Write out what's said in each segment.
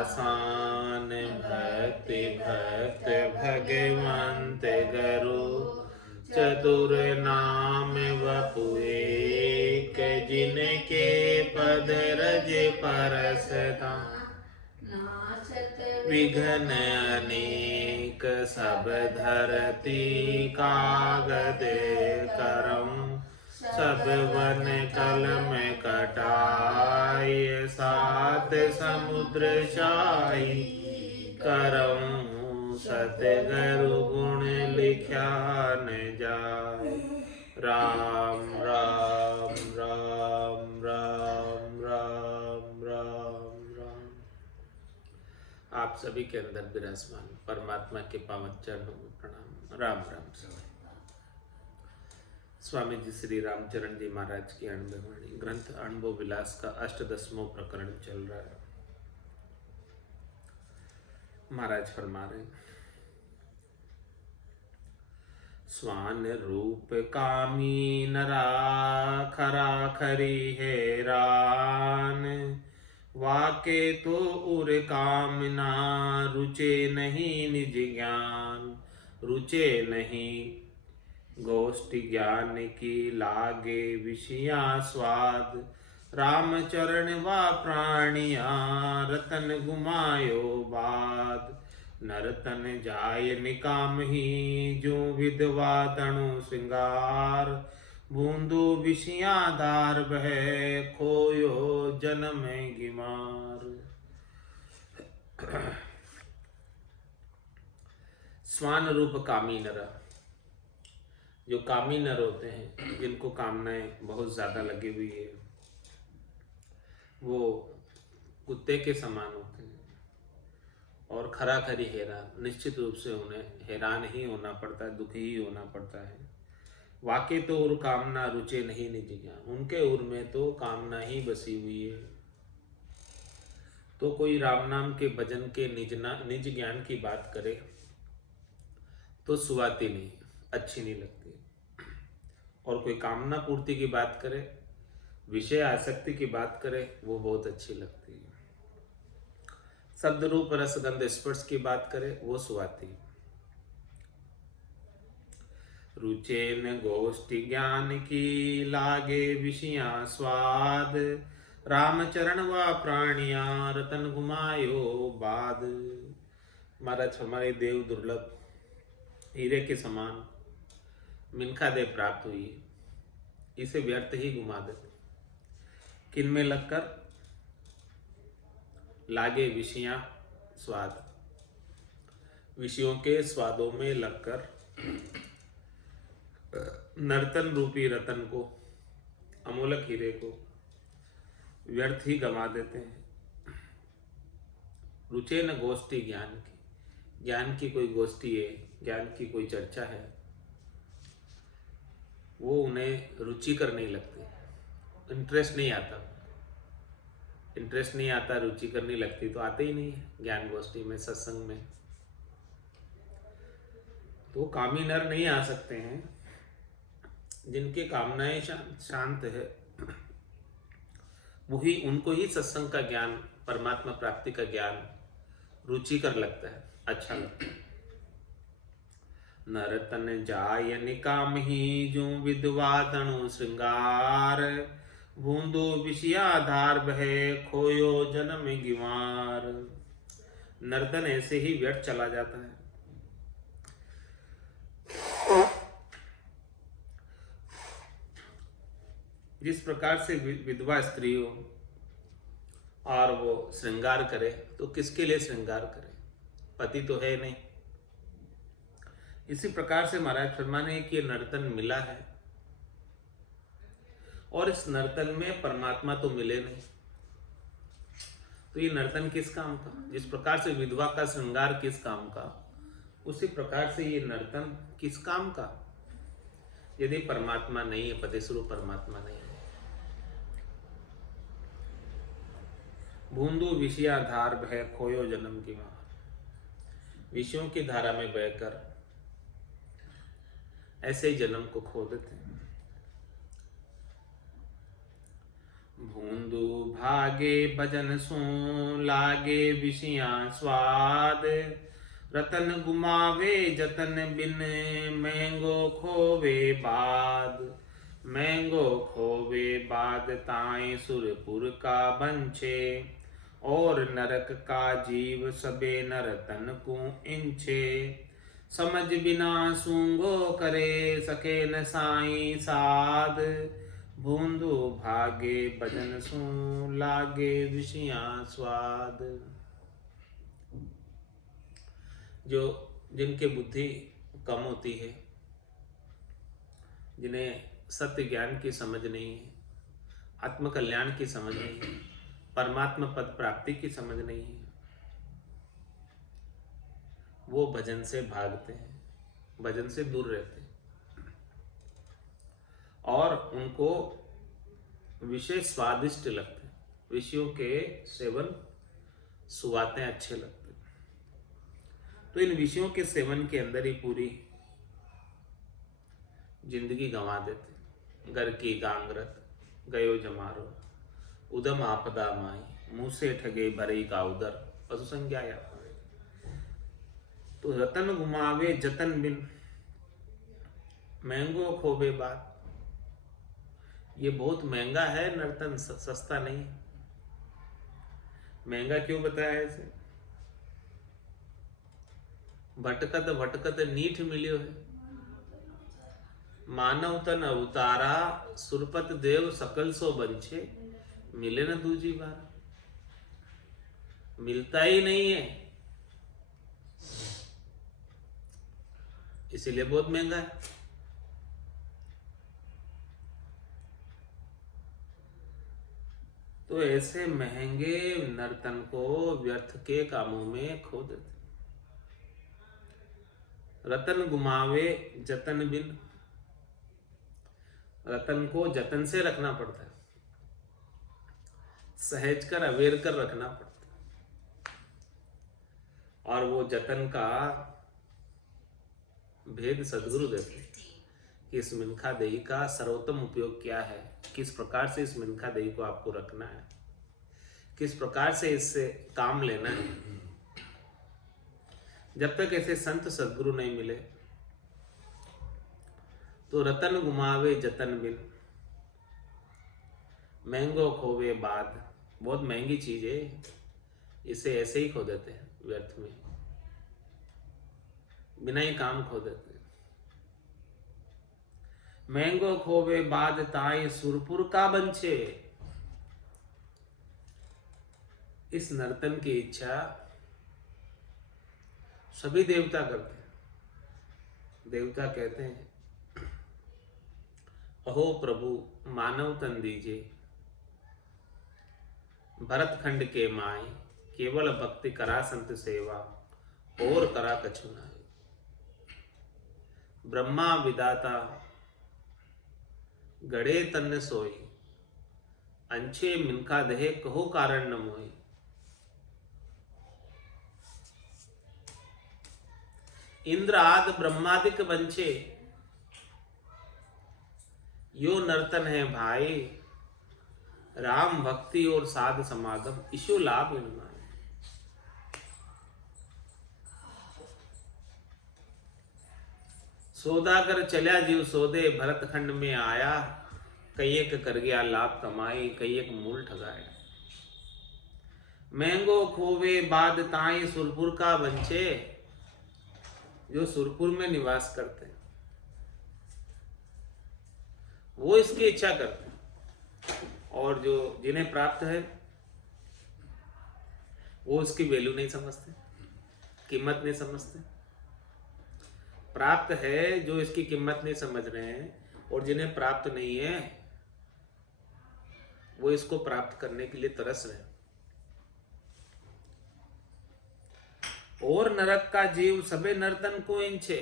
आसान भक्ति भक्त भगवंत गरु चतुर नाम वपु एक जिनके पद रज परसता विघ्न अनेक सब धरती कागद करम सब वन कलम कटाय सात समुद्र शाही करम सतगुरु गुण लिख्या न जाय। राम राम राम राम राम राम राम। आप सभी के अंदर विराजमान परमात्मा के पावन चरणों में प्रणाम। राम राम। स्वामी जी श्री रामचरण जी महाराज की अनुभवाणी ग्रंथ अनुभव विलास का 8वां प्रकरण चल रहा है। महाराज फरमा रहे, स्वान रूप कामी नरा खरा खरी हैरान वाके तो उर कामना रुचे नहीं निज ज्ञान रुचे नहीं गोष्ठी ज्ञान की लागे विषया स्वाद रामचरण वा प्राणिया रतन गुमायो बाद नरतन जाय निकाम ही जो विधवा तणु श्रृंगार बूंदू विषयाधार बह खोयो जन्म गिमार। स्वान रूप कामी नर, जो कामी नर होते हैं जिनको कामनाएं बहुत ज्यादा लगी हुई है, वो कुत्ते के समान होते हैं और खरा खरी हैरान, निश्चित रूप से उन्हें हैरान ही होना पड़ता है, दुखी ही होना पड़ता है। वाके तो उर कामना रुचे नहीं निज ज्ञान, उनके उर में तो कामना ही बसी हुई है। तो कोई राम नाम के भजन के निज ज्ञान की बात करे तो सुवाती नहीं, अच्छी नहीं लगती। और कोई कामना पूर्ति की बात करे, विषय आसक्ति की बात करे, वो बहुत अच्छी लगती है। शब्द रूप रस गंध स्पर्श की बात करे, वो सुवाती। रुचेन गोष्ठी ज्ञान की लागे विषया स्वाद रामचरण व प्राणिया रतन घुमायो बाद। महाराज हमारे देव दुर्लभ हीरे के समान मिनखा दे प्राप्त हुई, इसे व्यर्थ ही घुमा देते। किन में लगकर लागे विषया स्वाद, विषयों के स्वादों में लगकर नर्तन रूपी रतन को, अमोलक हीरे को व्यर्थ ही गमा देते हैं। रुचे न गोष्ठी ज्ञान की, ज्ञान की कोई गोष्ठी है, ज्ञान की कोई चर्चा है, वो उन्हें रुचिकर नहीं लगती, इंटरेस्ट नहीं आता। इंटरेस्ट नहीं आता, रुचिकर नहीं लगती तो आते ही नहीं है ज्ञान गोष्ठी में, सत्संग में। तो कामी नर नहीं आ सकते हैं जिनकी कामनाएं शांत है, वही उनको ही सत्संग का ज्ञान, परमात्मा प्राप्ति का ज्ञान रुचिकर लगता है, अच्छा लगता है। नरतन जाय निकाम ही जो विधवा तणु श्रृंगार बूंदो विषयाधार बह खोयो जन्म गिवार। नर्तन ऐसे ही व्यर्थ चला जाता है। जिस प्रकार से विधवा स्त्री हो और वो श्रृंगार करे, तो किसके लिए श्रृंगार करे, पति तो है नहीं। इसी प्रकार से महाराज फरमाने कि ये नर्तन मिला है और इस नर्तन में परमात्मा तो मिले नहीं, तो ये नर्तन किस काम का। जिस प्रकार से विधवा का श्रृंगार किस काम का, उसी प्रकार से ये नर्तन किस काम का, यदि परमात्मा नहीं है, पति स्वरूप परमात्मा नहीं है। बूंदू विषयाधार बह खोयो जन्म की मार, विषयों की धारा में बहकर ऐसे ही जन्म को खो देते हैं। भूंदू भागे भजन सो लागे विषयां स्वाद। रतन गुमावे जतन बिन महंगो खोवे बाद। महंगो खोवे बाद ताए सुरपुर का बंछे। और नरक का जीव सबे नरतन को इंछे। समझ बिना सूंगो करे सके न साई साध। भूंदू भागे भजन सू लागे विषयां स्वाद। जो जिनके बुद्धि कम होती है, जिन्हें सत्य ज्ञान की समझ नहीं है, आत्म कल्याण की समझ नहीं है, परमात्मा पद प्राप्ति की समझ नहीं है, वो भजन से भागते हैं, भजन से दूर रहते हैं और उनको विषय स्वादिष्ट लगते हैं। विषयों के सेवन सुवातें अच्छे लगते हैं। तो इन विषयों के सेवन के अंदर ही पूरी जिंदगी गंवा देते। घर की गांगरत गयो जमारो, उदम आपदा माई, मुंह से ठगे भरे का उदर, पशु संज्ञा या। तो रतन गुमावे जतन बिन महंगो खोबे बात। ये बहुत महंगा है नर्तन, सस्ता नहीं। महंगा क्यों बताया है इसे? भटकत भटकत नीठ मिलियो है। मानव तन अवतारा सुरपत देव सकल सो बंछे। मिले न दूजी बार, मिलता ही नहीं है, इसीलिए बहुत महंगा है। तो ऐसे महंगे नर्तन को व्यर्थ के कामों में खो देते। रतन गुमावे जतन बिन, रतन को जतन से रखना पड़ता है, सहेज कर अवेर कर रखना पड़ता है। और वो जतन का भेद सदगुरु देते हैं कि इस मिनखा दही का सर्वोत्तम उपयोग क्या है, किस प्रकार से इस मिनखा दही को आपको रखना है, किस प्रकार से इससे काम लेना है। जब तक ऐसे संत सदगुरु नहीं मिले तो रतन गुमावे जतन बिन, महंगो खोवे बाद। बहुत महंगी चीज है, इसे ऐसे ही खो देते हैं, व्यर्थ में, बिना ही काम खो देते हैं। महंगो खोवे बाद ताई सुरपुर का बंछे। इस नर्तन की इच्छा सभी देवता करते हैं। देवता कहते हैं, अहो प्रभु मानव तन दीजिए, भरत खंड के माई, केवल भक्ति करा संत सेवा, और करा कछु नाई। ब्रह्मा विदाता गड़े तन सोई, अंछे मिनखा दहे कहो कारण न मोई। इंद्र आद ब्रह्मादिक बंचे, यो नर्तन है भाई, राम भक्ति और साध समागम, ईशो लाभ इनमाए। सौदा कर चला जीव सौदे, भरत खंड में आया, कई एक कर गया लाभ कमाई, कई एक मूल ठगाया। महंगो खोवे बाद ताई सुरपुर का बंचे। जो सुरपुर में निवास करते हैं वो इसकी इच्छा करते हैं, और जो जिन्हें प्राप्त है वो उसकी वैल्यू नहीं समझते, कीमत नहीं समझते। प्राप्त है जो इसकी कीमत नहीं समझ रहे हैं, और जिन्हें प्राप्त नहीं है वो इसको प्राप्त करने के लिए तरस रहे हैं। और नरक का जीव सबे नर्तन को इंछे।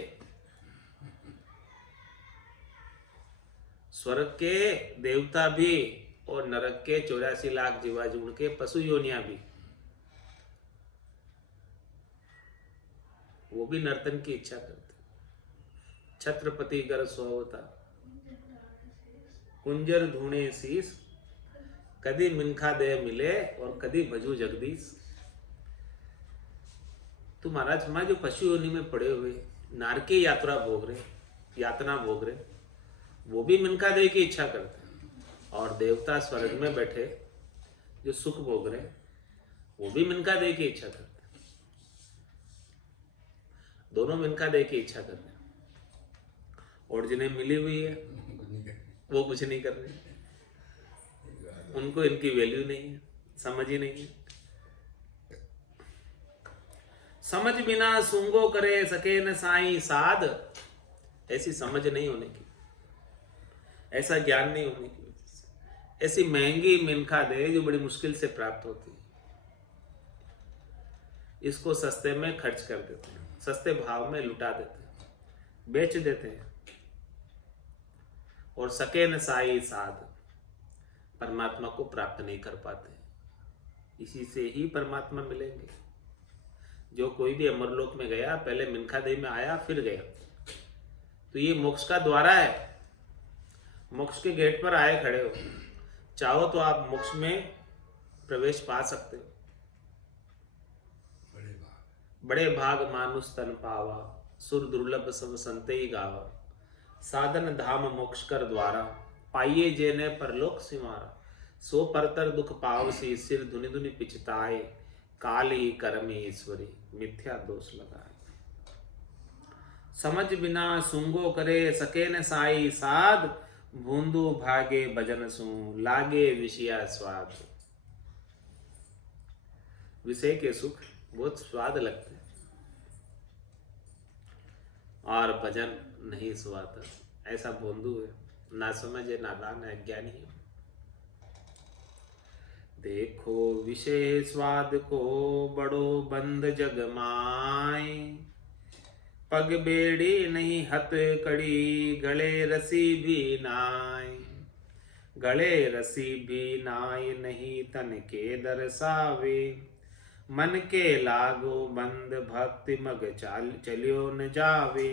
स्वर्ग के देवता भी और नरक के 84 लाख जीवाजूड़ के पशु योनिया भी, वो भी नर्तन की इच्छा करते। छत्रपति गर सोवता, कुंजर धूणे शीस, कदी मिनखा दे मिले और कदी भजू जगदीश। तो महाराज हमारे जो पशु योनि में पड़े हुए नारकी यातना भोग रहे, वो भी मिनखा दे की इच्छा करते हैं, और देवता स्वर्ग में बैठे जो सुख भोग रहे वो भी मिनखा दे की इच्छा करते हैं। दोनों मिनखा दे की इच्छा कर रहे हैं, और जिन्हें मिली हुई है वो कुछ नहीं कर रहे, उनको इनकी वैल्यू नहीं है, समझ ही नहीं है। समझ बिना सूंगो करे सके न साई साध, ऐसी समझ नहीं होने की, ऐसा ज्ञान नहीं होने की, ऐसी महंगी मिनखा दे जो बड़ी मुश्किल से प्राप्त होती है, इसको सस्ते में खर्च कर देते हैं, सस्ते भाव में लुटा देते हैं, बेच देते हैं, और सके न साई साध, परमात्मा को प्राप्त नहीं कर पाते। इसी से ही परमात्मा मिलेंगे। जो कोई भी अमरलोक में गया पहले मिनखा देही में आया फिर गया, तो ये मोक्ष का द्वारा है, मोक्ष के गेट पर आए खड़े हो, चाहो तो आप मोक्ष में प्रवेश पा सकते हो। बड़े भाग मानुष तन पावा, सुर दुर्लभ सब संते ही गावा, साधन धाम मोक्ष कर द्वारा, पाइये जेने परलोक सिमारा, सो परतर दुख पावसी, सिर धुनि धुनि पिछताए, काली कर्म ईश्वरी, मिथ्या दोष लगाए। समझ बिना सूंगो करे सके न साई साध, भूंदू भागे भजन सू, लागे विषया स्वाद। विषय के सुख बहुत स्वाद लगते हैं, और भजन नहीं सुहाता। ऐसा भोंदू है, ना समझे, नादान है, अज्ञानी है। देखो विषय स्वाद को बड़ो बंद जग माय, पग बेड़ी नहीं हथ कड़ी, गले रसी भी नाय, गले रसी भी नाय नहीं तन के दर्शावे, मन के लागो बंद भक्ति मग चलियो न जावे,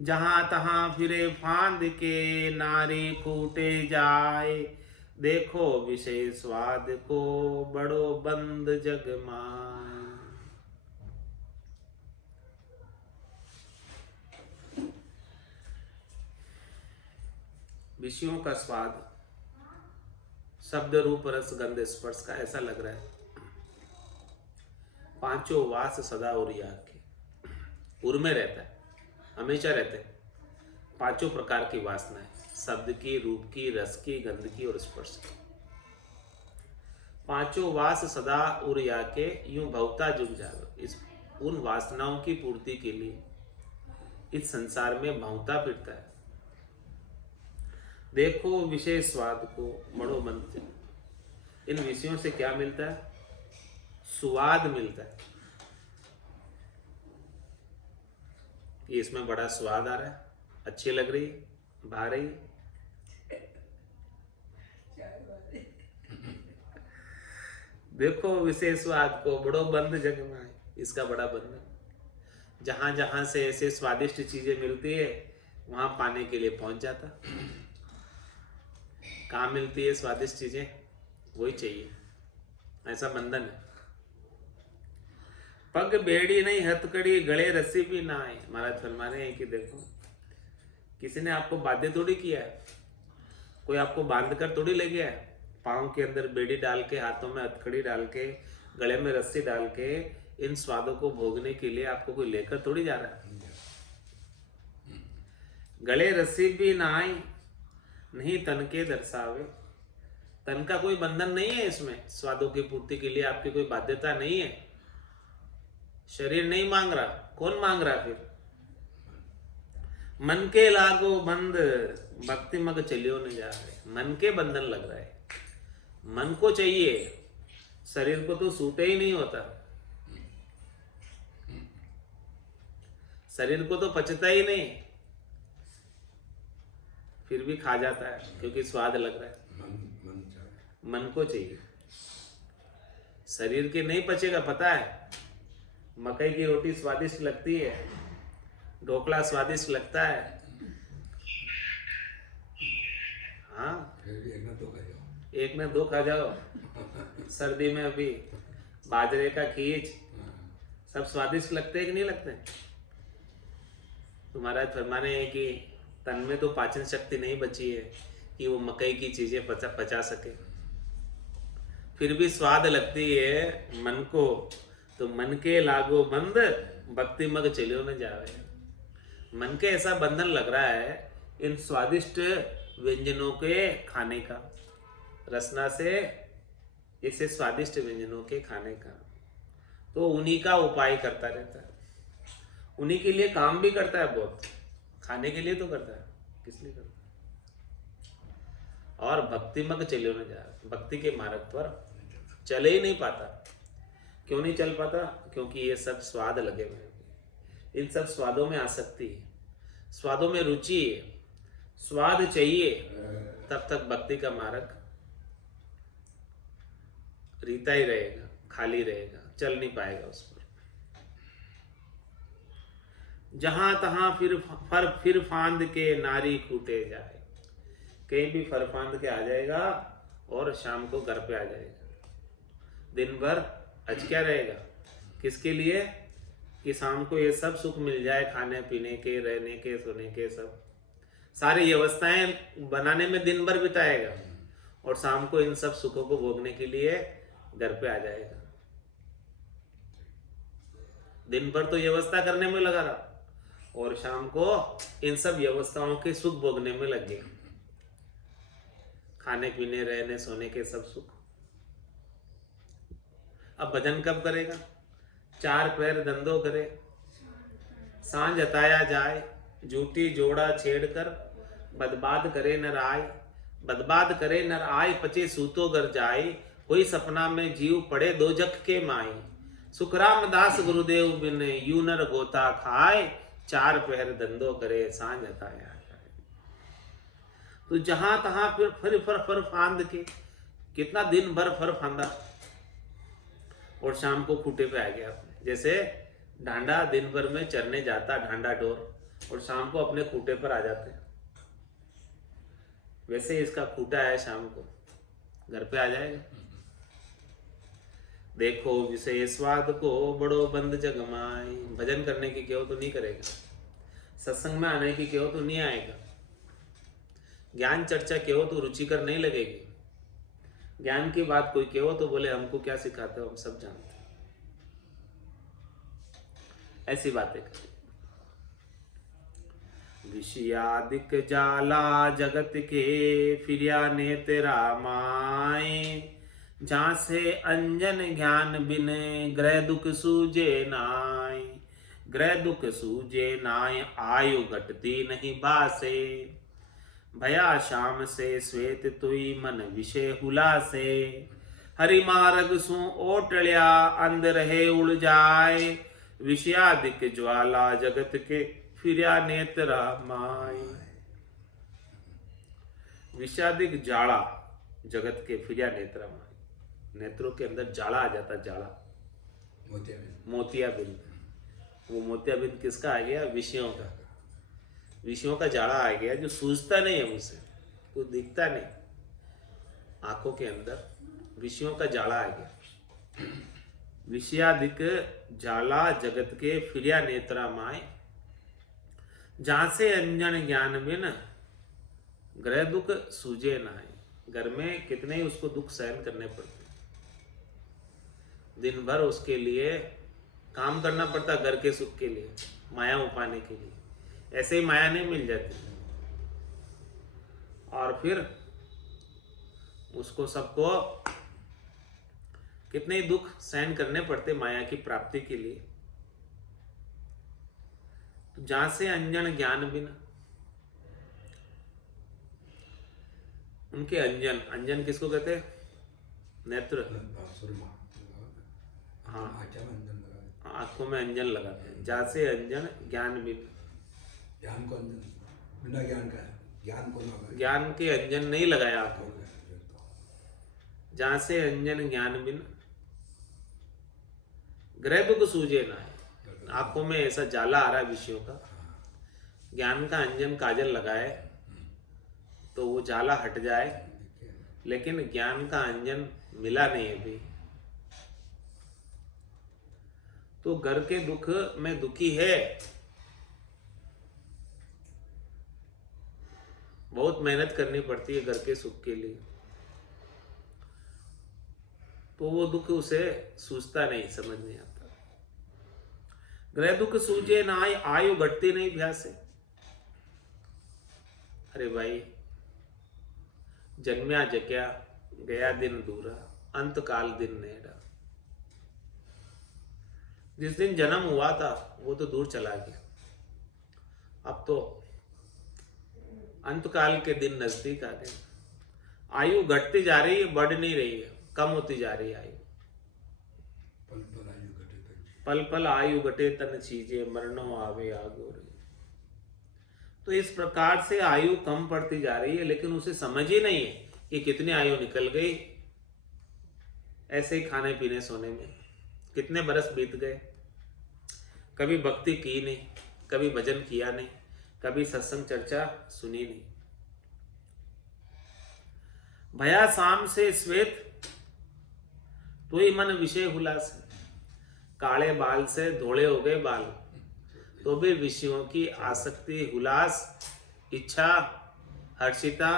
जहां तहां फिरे फांद के, नारी कूटे जाए, देखो विषय स्वाद को बड़ो बंद जग माय। विषयों का स्वाद शब्द रूप रस गंध स्पर्श का ऐसा लग रहा है, पांचों वास सदा उरिया के उर में रहता है, हमेशा रहते हैं। पांचों प्रकार की वासनाएं, शब्द की, रूप की, रस की, गंध की और स्पर्श की, पांचों वास सदा उरिया के यूं भवता जुग जावे। इस उन वासनाओं की पूर्ति के लिए इस संसार में भवता फिरता है। देखो विषय स्वाद को बड़ो बंद, इन विषयों से क्या मिलता है? स्वाद मिलता है कि इसमें बड़ा स्वाद आ रहा है, अच्छी लग रही है, भा रही है। देखो विषय स्वाद को बड़ो बंद जग में, इसका बड़ा बंधन। जहां जहां से ऐसे स्वादिष्ट चीजें मिलती है वहां पाने के लिए पहुंच जाता। कहाँ मिलती है स्वादिष्ट चीजें, वही चाहिए, ऐसा बंधन है। पग बेड़ी नहीं हथकड़ी, गले रस्सी भी ना आए। महाराज फरमा रहे हैं कि देखो किसी ने आपको बाध्य थोड़ी किया है, कोई आपको बांध कर थोड़ी ले गया है। पाँव के अंदर बेड़ी डाल के, हाथों में हथकड़ी डाल के, गले में रस्सी डाल के इन स्वादों को भोगने के लिए आपको कोई लेकर थोड़ी जा रहा है। गले रस्सी भी ना आई, नहीं तन के दर्शावे। तन का कोई बंधन नहीं है इसमें, स्वादों की पूर्ति के लिए आपकी कोई बाध्यता नहीं है। शरीर नहीं मांग रहा, कौन मांग रहा फिर? मन के लागो बंद, भक्ति मग चलियो न जा रहे। मन के बंधन लग रहा है, मन को चाहिए, शरीर को तो सूटे ही नहीं होता, शरीर को तो पचता ही नहीं, फिर भी खा जाता है क्योंकि स्वाद लग रहा है। मन को चाहिए, शरीर के नहीं पचेगा। पता है मकई की रोटी स्वादिष्ट लगती है, ढोकला स्वादिष्ट लगता है, हाँ, एक में 2 खा जाओ। सर्दी में अभी बाजरे का खीच, सब स्वादिष्ट लगते हैं कि नहीं लगते? तुम्हारा फरमाने है कि तन में तो पाचन शक्ति नहीं बची है कि वो मकई की चीजें पचा सके, फिर भी स्वाद लगती है मन को। तो मन के लागो बंद, भक्ति मग चलियो न जावे। मन के ऐसा बंधन लग रहा है इन स्वादिष्ट व्यंजनों के खाने का, रसना से इसे स्वादिष्ट व्यंजनों के खाने का। तो उन्हीं का उपाय करता रहता है, उन्हीं के लिए काम भी करता है बहुत। खाने के लिए तो करता है, किस लिए करता है? और भक्ति मग चलियो न जावे, भक्ति के मार्ग पर चले ही नहीं पाता। क्यों नहीं चल पाता? क्योंकि ये सब स्वाद लगे हुए हैं, इन सब स्वादों में आसक्ति है, स्वादों में रुचि है, स्वाद चाहिए, तब तक भक्ति का मार्ग रीता ही रहेगा, खाली रहेगा, चल नहीं पाएगा उस पर। जहां तहां फिर फांद के नारी खूटे जाए, कहीं भी फर फांद के आ जाएगा और शाम को घर पे आ जाएगा। दिन भर आज क्या रहेगा? किसके लिए? कि शाम को ये सब सुख मिल जाए, खाने पीने के, रहने के, सोने के, सब सारी व्यवस्थाएं बनाने में दिन भर बिताएगा और शाम को इन सब सुखों को भोगने के लिए घर पे आ जाएगा। दिन भर तो व्यवस्था करने में लगा रहा और शाम को इन सब व्यवस्थाओं के सुख भोगने में लग गया, खाने पीने, रहने, सोने के सब सुख। अब भजन कब करेगा? 4 पैर धंधो करे, सांझ अताया जाए, झूठी जोड़ा छेड़ कर, बदबाद करे नर आय, बदबाद करे नर आय, पचे सूतो घर जाए, कोई सपना में जीव पड़े दोजख के माई, सुखराम दास गुरुदेव बिन यू नर गोता खाए, 4 पैर धंधो करे, सांझ अताया जाए। तो जहां तहां फिर फर फांद के, कितना दिन भर फर फांदा और शाम को खूटे पे आ गया। जैसे ढांडा दिन भर में चरने जाता, ढांडा डोर, और शाम को अपने खूटे पर आ जाते, वैसे इसका खूटा है, शाम को घर पे आ जाएगा। देखो विषय स्वाद को बड़ो बंद जगमाई, भजन करने की केव तो नहीं करेगा, सत्संग में आने की केव तो नहीं आएगा, ज्ञान चर्चा केव तो रुचिकर नहीं लगेगी, ज्ञान की बात कोई केव तो बोले हमको क्या सिखाते हो, हम सब जानते हैं, ऐसी बातें कर। विषयादिक जाला जगत के, फिरिया ने तेरा माए, जहां से अंजन ज्ञान बिन, ग्रह दुख सूझे नाय, ग्रह दुख सूझे नाय, आयु घटती नहीं बासे, भया शाम से श्वेत तुई मन विषय हुलासे, हरि मार्ग सु ओटलिया अंध रहे उड़ जाए, विषयादिक ज्वाला जगत के, फिरिया नेत्रा माई। विषादिक जाड़ा जगत के, फिरिया नेत्रा माई, नेत्रों के अंदर जाड़ा आ जाता, जाड़ा, मोतियाबिंद। वो मोतियाबिंद किसका आ गया? विषयों का, विषयों का जाड़ा आ गया, जो सूझता नहीं है मुझसे, कुछ दिखता नहीं, आंखों के अंदर विषयों का जाड़ा आ गया। विषयादिक जाला जगत के, फिरिया नेत्रा माय, जहां से अंजन ज्ञान बिन, ग्रह दुख सूझे नाय। घर में कितने ही उसको दुख सहन करने पड़ते, दिन भर उसके लिए काम करना पड़ता, घर के सुख के लिए, माया उपाने के लिए, ऐसे ही माया नहीं मिल जाती, और फिर उसको सबको कितने ही दुख सहन करने पड़ते माया की प्राप्ति के लिए। तो जहां से अंजन ज्ञान बिना, उनके अंजन, अंजन किसको कहते हैं? नेत्र, हाँ, आंखों में अंजन लगाते हैं। जहां से अंजन ज्ञान बिना, ज्ञान को अंजन, बिना ज्ञान का ज्ञान को ना, ज्ञान के अंजन नहीं लगाया आंखों में, जहां से अंजन ज्ञान बिन, ग्रह दुख सूझे ना है। आंखों में ऐसा जाला आ रहा है विषयों का, ज्ञान का अंजन काजल लगाए तो वो जाला हट जाए, लेकिन ज्ञान का अंजन मिला नहीं अभी। तो घर के दुख में दुखी है, बहुत मेहनत करनी पड़ती है घर के सुख के लिए, तो वो दुख उसे सूझता नहीं, समझ नहीं आता। ग्रह दुख सूझे ना आयु घटती नहीं भ्यासे। अरे भाई, जन्म्या जक्या गया दिन दूरा, अंत काल दिन नेड़ा। जिस दिन जन्म हुआ था वो तो दूर चला गया, अब तो अंतकाल के दिन नजदीक आ गए। आयु घटती जा रही है, बढ़ नहीं रही है, कम होती जा रही है आयु। पल पल आयु घटे तन चीजे, मरणो आवे आगो रे। तो इस प्रकार से आयु कम पड़ती जा रही है, लेकिन उसे समझ ही नहीं है कि कितनी आयु निकल गई। ऐसे ही खाने पीने सोने में कितने बरस बीत गए, कभी भक्ति की नहीं, कभी भजन किया नहीं, कभी सत्संग चर्चा सुनी नहीं। भया शाम से श्वेत तो ही मन विषय हुलास। काले बाल से धोले हो गए बाल, तो भी विषयों की आसक्ति, हुलास, इच्छा, हर्षिता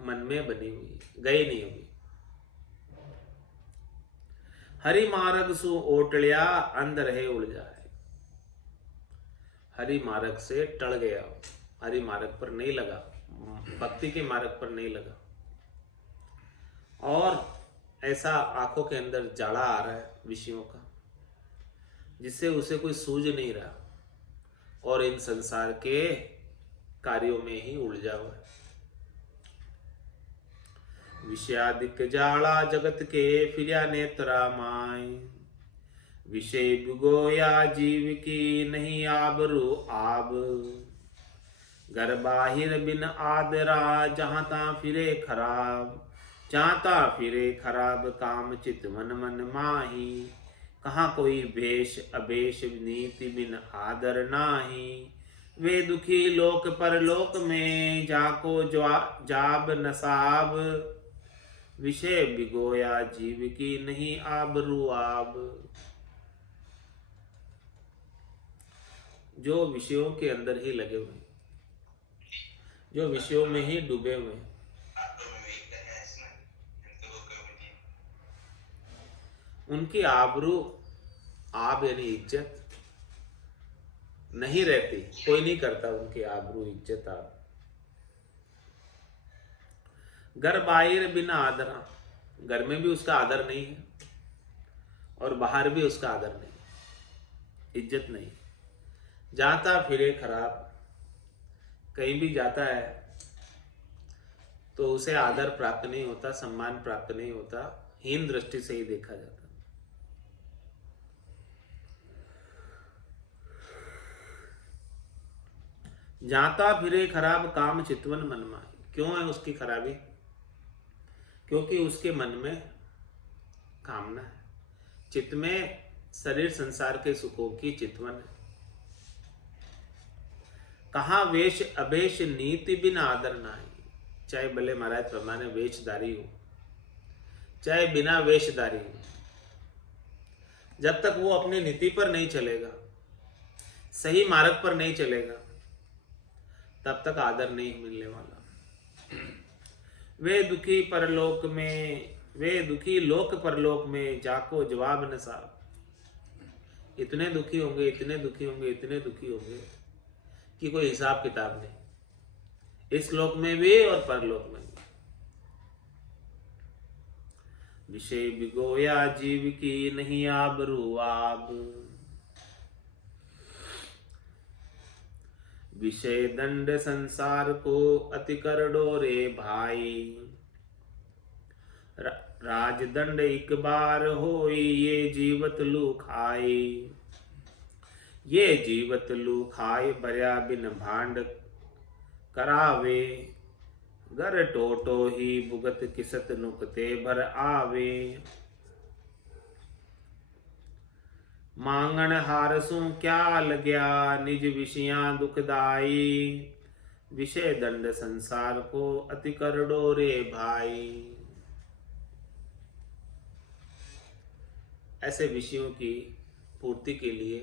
मन में बनी हुई, गई नहीं अभी। हरि मार्ग सु ओटलिया, अंध रहे उड़ जाए। हरि मार्ग से टल गया, हरि मार्ग पर नहीं लगा, भक्ति के मार्ग पर नहीं लगा, और ऐसा आंखों के अंदर जाला आ रहा है विषयों का, जिससे उसे कोई सूझ नहीं रहा, और इन संसार के कार्यों में ही उलझा हुआ है। विषयादिक जाला जगत के, फिरिया नेत्रा माय। विषय बिगोया जीव की, नहीं आबरू आब। घर बाहिर बिन आदरा, जहां ता फिरे खराब। जहां ता फिरे खराब, काम चित मन मन माही। कहाँ कोई भेष अभेष, नीति बिन आदर नाही। वे दुखी लोक परलोक में, जाको जाब नसाब। विषय बिगोया जीव की, नहीं आबरू आब। जो विषयों के अंदर ही लगे हुए, जो विषयों में ही डूबे हुए, उनकी आबरू, आब यानी इज्जत नहीं रहती, कोई नहीं करता उनकी आबरू इज्जत आब। घर बाहिर बिना आदरा, घर में भी उसका आदर नहीं है और बाहर भी उसका आदर नहीं, इज्जत नहीं। जाता फिरे खराब, कहीं भी जाता है तो उसे आदर प्राप्त नहीं होता, सम्मान प्राप्त नहीं होता, हीन दृष्टि से ही देखा जाता। जाता फिरे खराब, काम चितवन मन माही। क्यों है उसकी खराबी? क्योंकि उसके मन में कामना है, चित्त में शरीर संसार के सुखों की चितवन है। कहाँ वेश अभेश, नीति बिना आदर नाही। चाहे भले महाराज प्रमाणे वेशधारी हो, चाहे बिना वेशधारी हो, जब तक वो अपनी नीति पर नहीं चलेगा, सही मार्ग पर नहीं चलेगा, तब तक आदर नहीं मिलने वाला। वे दुखी परलोक में, वे दुखी लोक परलोक में, जाको जवाब न साहब। इतने दुखी होंगे, इतने दुखी होंगे, इतने दुखी होंगे कि कोई हिसाब किताब नहीं, इस लोक में भी और परलोक में भी। विषय बिगोया जीव की, नहीं आबरू आब। विषय दंड संसार को, अति कर डोरे भाई। राजदंड एक बार होई, ये जीवत लू खाई। ये जीवत लू खाए, बर्या बिन भांड करावे। घर टोटो ही भुगत, किसत नुकते भर आवे। मांगन हारसू क्या लग्या, निज विषया दुखदाई। विषय दंड संसार को, अति कर डोरे भाई। ऐसे विषयों की पूर्ति के लिए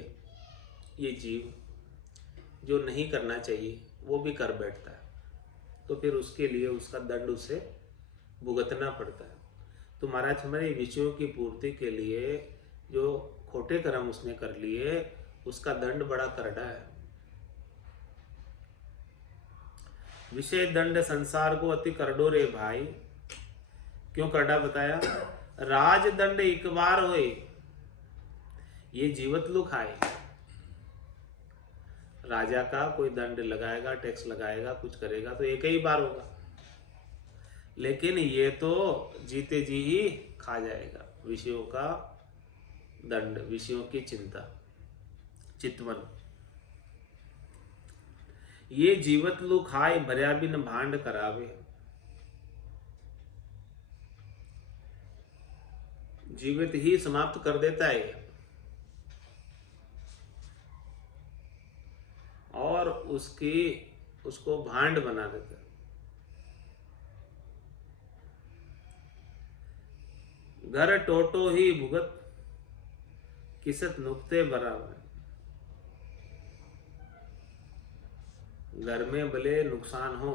ये जीव जो नहीं करना चाहिए वो भी कर बैठता है, तो फिर उसके लिए उसका दंड उसे भुगतना पड़ता है। तो महाराज हमारे विषयों की पूर्ति के लिए जो खोटे कर्म उसने कर लिए उसका दंड बड़ा करड़ा है। विषय दंड संसार को अति करडो रे भाई। क्यों करड़ा बताया? राज दंड एक बार होए, ये जीवत लुक आए। राजा का कोई दंड लगाएगा, टैक्स लगाएगा, कुछ करेगा तो एक ही बार होगा, लेकिन ये तो जीते जी ही खा जाएगा। विषयों का दंड, विषयों की चिंता, चितवन। ये जीवत लू खाए, भर्या बिन भांड करावे। जीवित ही समाप्त कर देता है और उसको भांड बना देता है। घर टोटो ही भुगत, किसत नुक्ते बराबर। घर में भले नुकसान हो,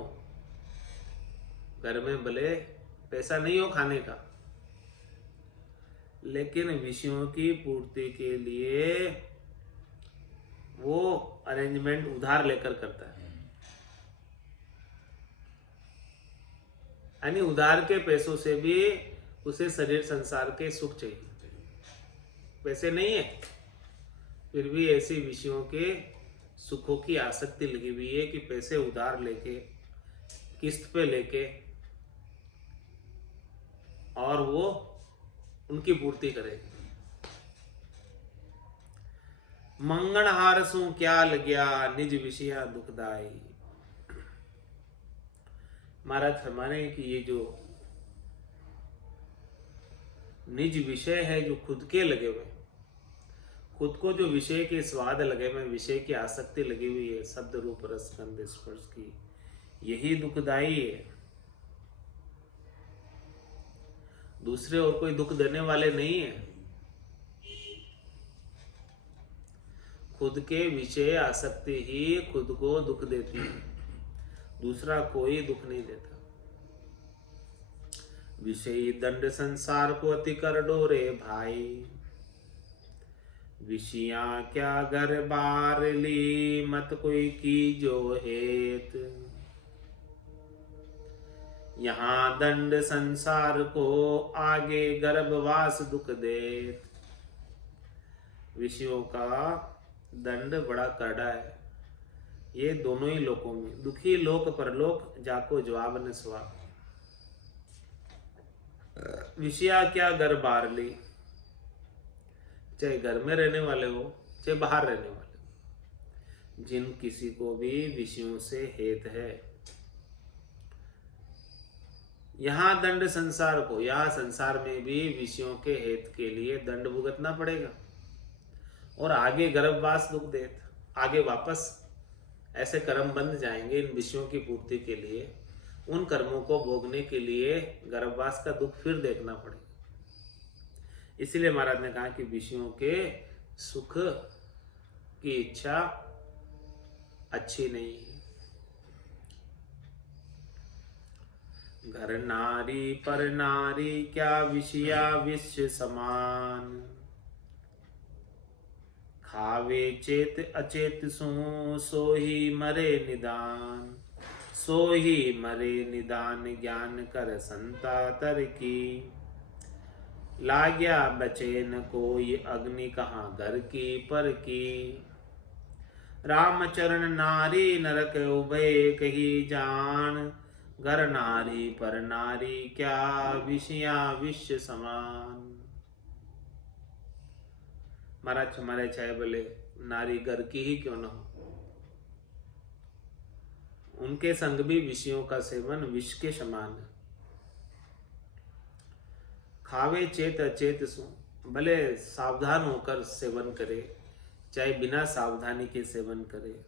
घर में भले पैसा नहीं हो खाने का, लेकिन विषयों की पूर्ति के लिए वो अरेंजमेंट उधार लेकर करता है। यानी उधार के पैसों से भी उसे शरीर संसार के सुख चाहिए। पैसे नहीं है, फिर भी ऐसे विषयों के सुखों की आसक्ति लगी हुई है कि पैसे उधार लेके, किस्त पे लेके, और वो उनकी पूर्ति करे। मंगण हारसों क्या लग्या, निज विषया दुखदाई। महाराज फरमाने कि ये जो निज विषय है, जो खुद के लगे हुए, खुद को जो विषय के स्वाद लगे हुए, विषय की आसक्ति लगी हुई है, शब्द रूप रस गंध स्पर्श की, यही दुखदाई है। दूसरे और कोई दुख देने वाले नहीं है। खुद के विषय आसक्ति ही खुद को दुख देती है, दूसरा कोई दुख नहीं देता। विषयी दंड संसार को अति कर डोरे भाई। विषया क्या घर बार ली, मत कोई की जो हेत। यहाँ दंड संसार को आगे गर्भवास दुख देत। विषयों का दंड बड़ा करड़ा है, ये दोनों ही लोकों में, दुखी लोक परलोक जाको जवाब न स्वा। विषया क्या घर बार ली, चाहे घर में रहने वाले हो चाहे बाहर रहने वाले हो, जिन किसी को भी विषयों से हेत है, यहाँ दंड संसार को, यहाँ संसार में भी विषयों के हेत के लिए दंड भुगतना पड़ेगा, और आगे गर्भवास दुख देत, आगे वापस ऐसे कर्म बंध जाएंगे इन विषयों की पूर्ति के लिए, उन कर्मों को भोगने के लिए गर्भवास का दुख फिर देखना पड़ेगा। इसलिए महाराज ने कहा कि विषयों के सुख की इच्छा अच्छी नहीं है। घर नारी पर नारी क्या, विषया विश्व समान। खावे चेत अचेत सो ही मरे निदान। सो ही मरे निदान, ज्ञान कर संता तर की। लाग्या बचे न कोई, अग्नि कहाँ घर की पर की। रामचरण नारी नरक उभय कही जान। घर नारी पर नारी क्या, विषया विश्व समान। महाराज हमारे चाहे बोले नारी घर की ही क्यों न हो, उनके संग भी विषयों का सेवन विष के समान है। खावे चेत अचेत सो, भले सावधान होकर सेवन करे चाहे बिना सावधानी के सेवन करे,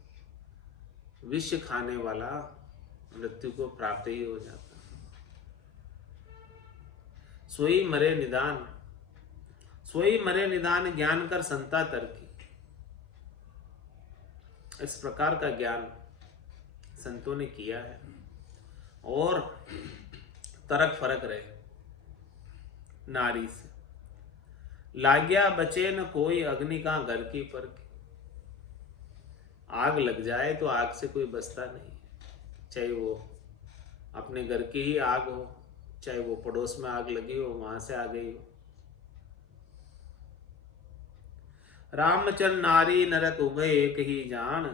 विष खाने वाला मृत्यु को प्राप्त ही हो जाता। सोई मरे निदान, सोई मरे निदान ज्ञान कर संता तरकी। इस प्रकार का ज्ञान संतों ने किया है। और तरक फरक रहे नारी से। लाग्या बचे न कोई अग्नि का घर की पर की। आग लग जाए तो आग से कोई बचता नहीं, चाहे वो अपने घर की ही आग हो, चाहे वो पड़ोस में आग लगी हो, वहां से आ गई हो। रामचंद्र नारी नरक उभय एक ही जान।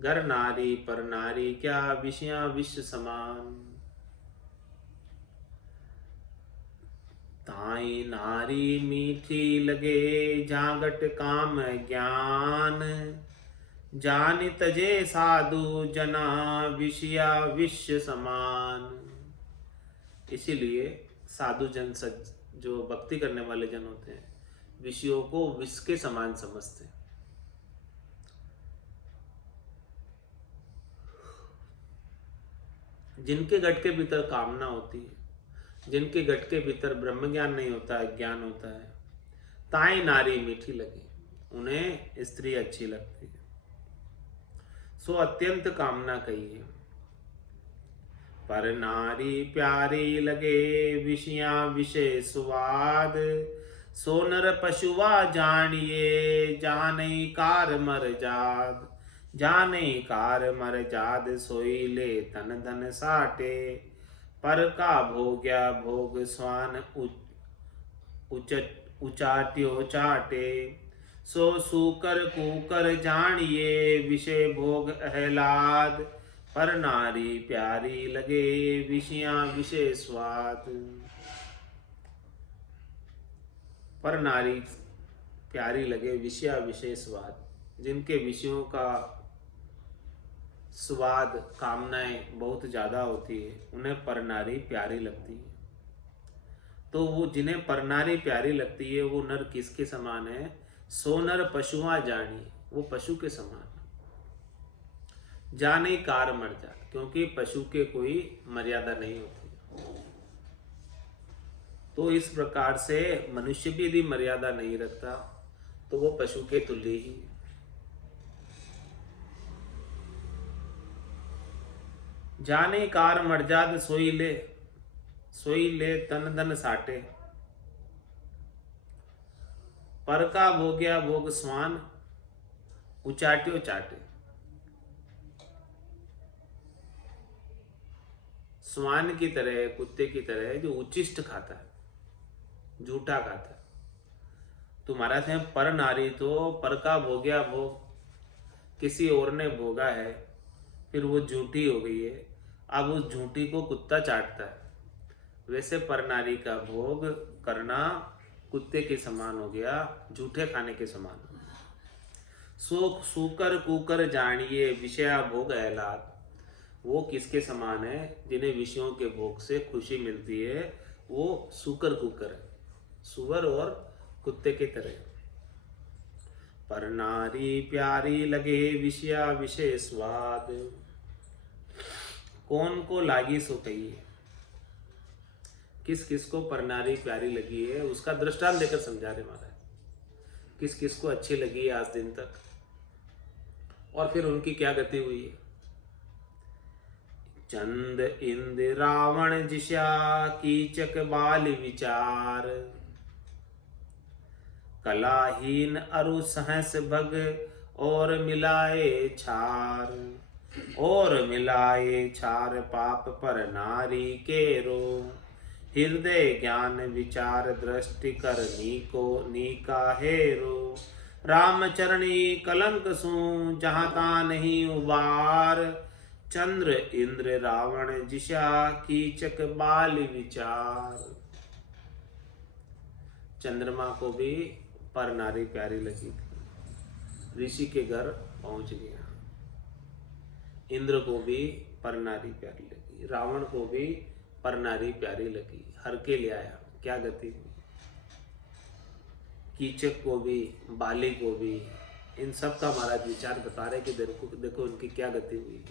घर नारी पर नारी क्या विषया विश्व समान। ताई नारी मीठी लगे जागट काम ज्ञान। जान तजे साधु जना विषया विश्व समान। इसीलिए साधु जन सज जो भक्ति करने वाले जन होते हैं विषयों को विष के समान समझते हैं। जिनके घट के भीतर कामना होती है, जिनके घट के भीतर ब्रह्म ज्ञान नहीं होता है, ज्ञान होता है, ताई नारी मीठी लगी, उन्हें स्त्री अच्छी लगती है। सो अत्यंत कामना कही है। पर नारी प्यारी लगे विषया विषय स्वाद। सो नर पशुवा जानिए जाने कार मर जाद। जाने कार मर जाद सोई ले तन धन साटे। पर का भोग्या भोग स्वान उचाट्यो चाटे। सो सूकर कूकर जानिए विषय भोग अहलाद। पर नारी प्यारी लगे विषया विषय स्वाद। पर नारी प्यारी लगे विषया विषय स्वाद। जिनके विषयों का स्वाद कामनाएं बहुत ज्यादा होती है उन्हें पर नारी प्यारी लगती है। तो वो जिन्हें पर नारी प्यारी लगती है वो नर किसके समान है? सो नर पशुआ जानी, वो पशु के समान। जाने कार मर जात, क्योंकि पशु के कोई मर्यादा नहीं होती। तो इस प्रकार से मनुष्य भी यदि मर्यादा नहीं रखता तो वो पशु के तुल्य ही। जाने कार मर्जाद सोई ले तन धन साटे। पर का भोग्या भोग स्वान उचाट्यो चाटे। स्वान की तरह, कुत्ते की तरह जो उचिष्ट खाता है, झूठा खाता है। तुम्हारा थे पर नारी तो पर का भोग्या भोग किसी और ने भोगा है, फिर वो झूठी हो गई है, अब उस झूठी को कुत्ता चाटता है। वैसे पर नारी का भोग करना कुत्ते के समान हो गया, झूठे खाने के समान। सो सूकर कूकर जानिए विषया भोग अहलाद। वो किसके समान है? जिन्हें विषयों के भोग से खुशी मिलती है वो सूकर कूकर है, सुअर और कुत्ते की तरह। पर नारी प्यारी लगे विषया विषय स्वाद। कौन को लागी सो कहिए। किस किस को पर नारी प्यारी लगी है उसका दृष्टांत देकर समझा रहे महाराज। किस किस को अच्छी लगी है आज दिन तक और फिर उनकी क्या गति हुई है। चंद इंद्र रावण जिशा कीचक बाल विचार। कलाहीन अरु सहस भग और मिलाए छार पाप पर नारी के रो। हृदय ज्ञान विचार दृष्टि कर नीका हेरो। रामचरणी कलंक सू जहाँ ता नहीं उबार। चंद्र इंद्र रावण जिशा कीचक बाल विचार। चंद्रमा को भी पर नारी प्यारी लगी थी, ऋषि के घर पहुंच गया। इंद्र को भी पर नारी प्यारी लगी, रावण को भी पर नारी प्यारी लगी, हर के ले आया। क्या गति हुई। कीचक को भी, बाली को भी, इन सब का महाराज विचार बता रहे कि देखो इनकी क्या गति हुई।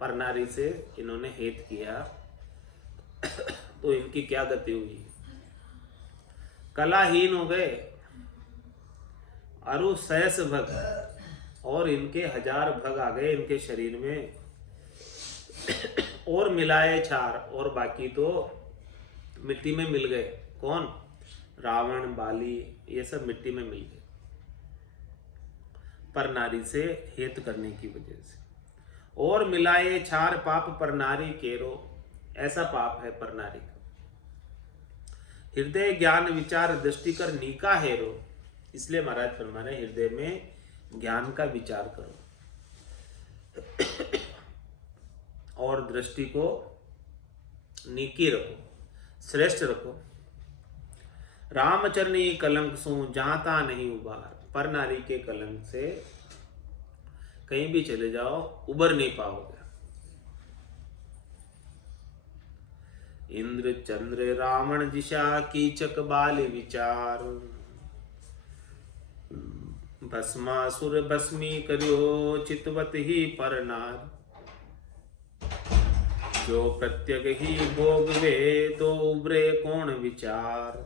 पर नारी से इन्होंने हेत किया तो इनकी क्या गति हुई। कलाहीन हो गए। अरु सहस भग, और इनके 1000 भग आ गए इनके शरीर में। और मिलाए छार, और बाकी तो मिट्टी में मिल गए। कौन? रावण, बाली, ये सब मिट्टी में मिल गए पर नारी से हेत करने की वजह से। और मिलाए छार पाप पर नारी केरो, ऐसा पाप है पर नारी का। हृदय ज्ञान विचार दृष्टि कर नीका हेरो, इसलिए महाराज फरमा रहे हृदय में ज्ञान का विचार करो और दृष्टि को नीकी रखो, श्रेष्ठ रखो। रामचरणी कलंक सो जाता नहीं उबार, पर नारी के कलंक से कहीं भी चले जाओ उबर नहीं पाओगे। इंद्र चंद्र रावण दिशा कीचक बाल विचार, भस्मासुर भस्मी करियो चितवत ही पर नार। जो प्रत्यग ही भोगवे तो उबरे कौन विचार,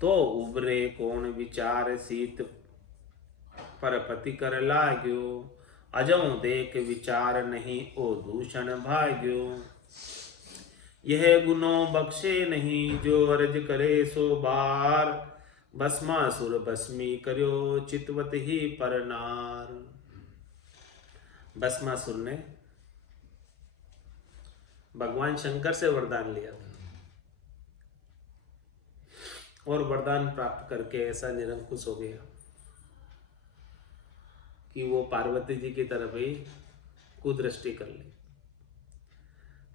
तो उबरे कौन विचार सीत पर पति कर लाग्यो। अजौ देख विचार नहीं ओ दूषण भाग्यो। यह गुनों बख्शे नहीं जो अर्ज करे सो बार, भस्मासुर भस्मी करियो चितवत ही पर नार। भस्मासुर ने भगवान शंकर से वरदान लिया था और वरदान प्राप्त करके ऐसा निरंकुश हो गया कि वो पार्वती जी की तरफ ही कुदृष्टि कर ली।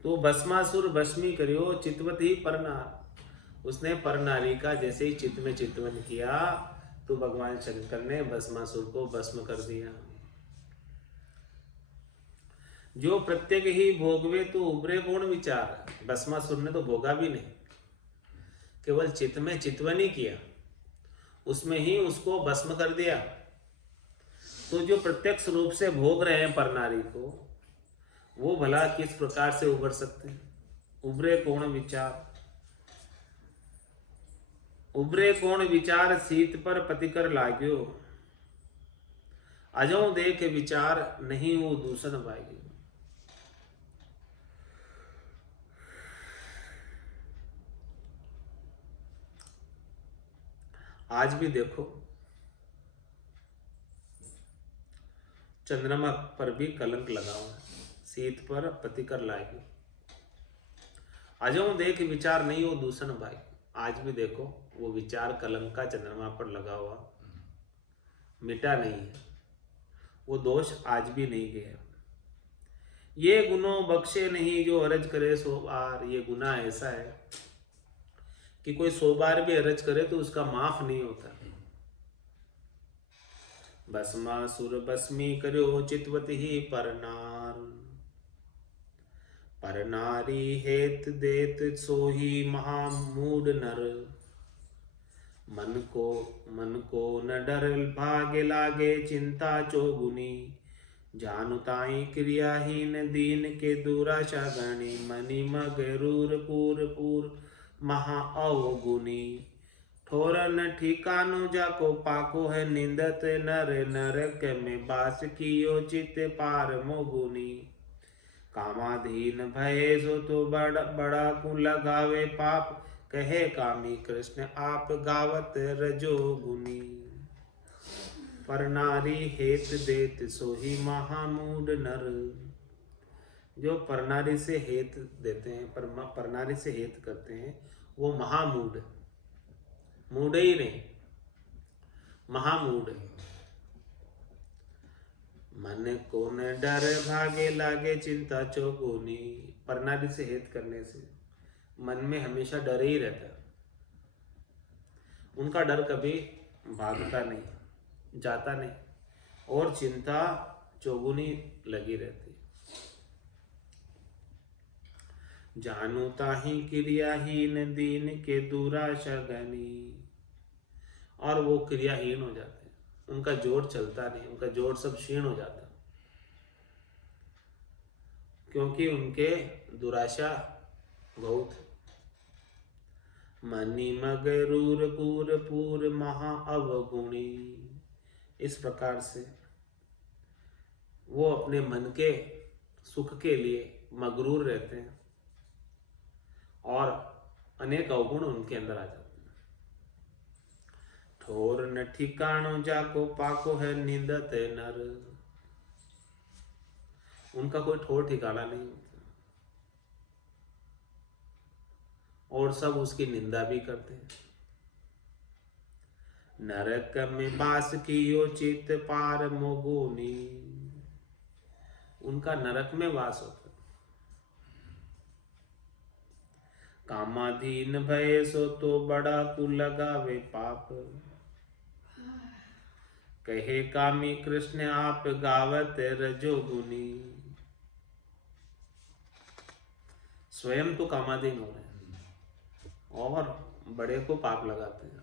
तो भस्मासुर भस्मी करियो चितवत ही पर नार, उसने पर नारी का जैसे ही चित्त में चितवन किया तो भगवान शंकर ने भस्मासुर को भस्म कर दिया। जो प्रत्येक ही भोगवे तो उबरे कौन विचार, भस्मासुर ने तो भोगा भी नहीं, केवल चित्त में चितवन ही किया, उसमें ही उसको भस्म कर दिया। तो जो प्रत्यक्ष रूप से भोग रहे हैं पर नारी को, वो भला किस प्रकार से उबर सकते हैं? उबरे कौन विचार, उबरे कौन विचार सीत पर पति कर लाग्यो। अजौ देख विचार नहीं वो दूषण भाग्यो। आज भी देखो चंद्रमा पर भी कलंक लगा हुआ है, सीत पर पति कर लाएगी। अजौ देख विचार नहीं हो दूषण भाई। आज भी देखो वो विचार कलंक का चंद्रमा पर लगा हुआ मिटा नहीं है, वो दोष आज भी नहीं गया। ये गुनों बख्शे नहीं जो अरज करे सो बार, ये गुनाह ऐसा है कि कोई 100 बार भी अरज करे तो उसका माफ नहीं होता। भस्मासुर भस्मी करो चितवत ही पर नार, पर नारी हेत देत सोही महामूढ़ नर। मन को न डर भागे लागे चिंता चौगुनी, जानुताई क्रियाहीन दीन के दुराशा गणी। मनि मगरूर पूर पूर महा अवगुनी, ठोरन ठिकानो जाको पाको है निंदत नर। नरक में बास कियो चित पार मोगुनी, कामाधीन भये सो तो बड़ा कु लगावे पाप। कहे कामी कृष्ण आप गावत रजो गुनी, पर नारी हेत देत सोही महामूढ़ नर। जो परनारी से हेत देते हैं, परनारी से हेत करते हैं, वो महामूढ़, मूढ़ ही नहीं महामूढ़। मन को न डर भागे लागे चिंता चौगुनी, परनारी से हेत करने से मन में हमेशा डर ही रहता है, उनका डर कभी भागता नहीं, जाता नहीं, और चिंता चौगुनी लगी रहती। जानू ताही क्रियाहीन दीन के दुराशा गनी, और वो क्रियाहीन हो जाते हैं, उनका जोर चलता नहीं, उनका जोर सब क्षीण हो जाता, क्योंकि उनके दुराशा बहुत। मनि मगरूर पूर पूर महा अवगुणी। इस प्रकार से वो अपने मन के सुख के लिए मगरूर रहते हैं और अनेक अवगुण उनके अंदर आ जाते हैं। ठोर न ठिकाणो जाको पाको है निंदत नर। उनका कोई ठोर ठिकाना नहीं होता और सब उसकी निंदा भी करते हैं। नरक में बास कियो चित पार मोगुनी। उनका नरक में वास होता है। कामाधीन भय सो तो बड़ा कुल लगावे पाप। कहे कामी कृष्ण आप गावत रजोगुनी। स्वयं तो कामाधीन हो रहे हैं और बड़े को पाप लगाते हैं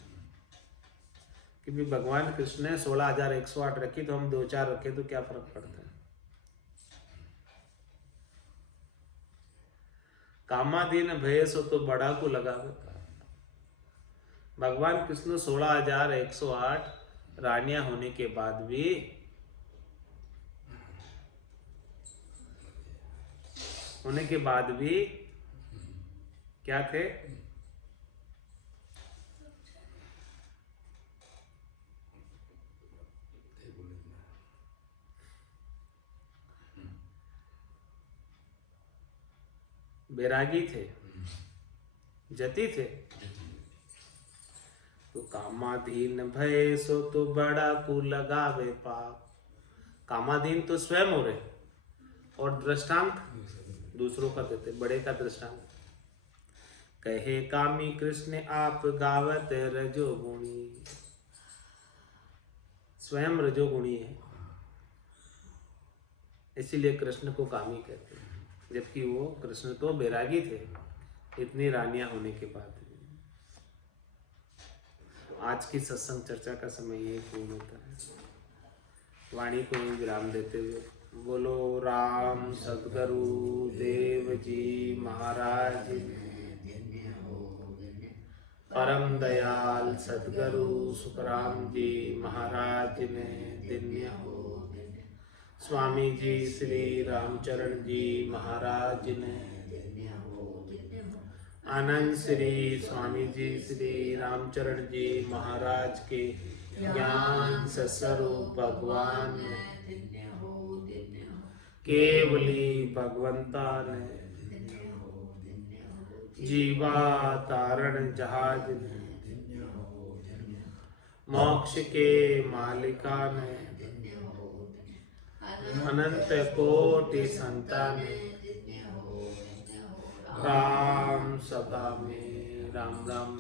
कि भी भगवान कृष्ण ने 16,108 रखी तो हम 2-4 रखे तो क्या फर्क पड़ता है। कामाधीन भय सो तो बड़ा को लगावे। भगवान कृष्ण 16,108 रानियां होने के बाद भी क्या थे? बैरागी थे, जति थे। तो कामाधीन भय सो तो बड़ा को लगावे पाप। कामाधीन तो स्वयं हो रहे और दृष्टांत दूसरों का देते, बड़े का दृष्टांत। कहे कामी कृष्ण आप गावत रजोगुणी। स्वयं रजोगुणी है, इसीलिए कृष्ण को कामी कहते हैं, जबकि वो कृष्ण तो बैरागी थे इतनी रानियां होने के बाद। आज की सत्संग चर्चा का समय यही पूर्ण होता है। वाणी को ही विराम देते हुए बोलो राम सद्गुरु देव जी महाराज, परम दयाल सद्गुरु सुखराम जी महाराज ने धन्य हो। स्वामी जी श्री रामचरण जी महाराज ने, आनंद श्री स्वामी जी श्री रामचरण जी महाराज के ज्ञान सस्वरूप भगवान ने, केवली भगवंता ने, जीवा तारण जहाज ने, मोक्ष के मालिका ने, अनंत कोटि संतान ने, राम सभा में राम राम।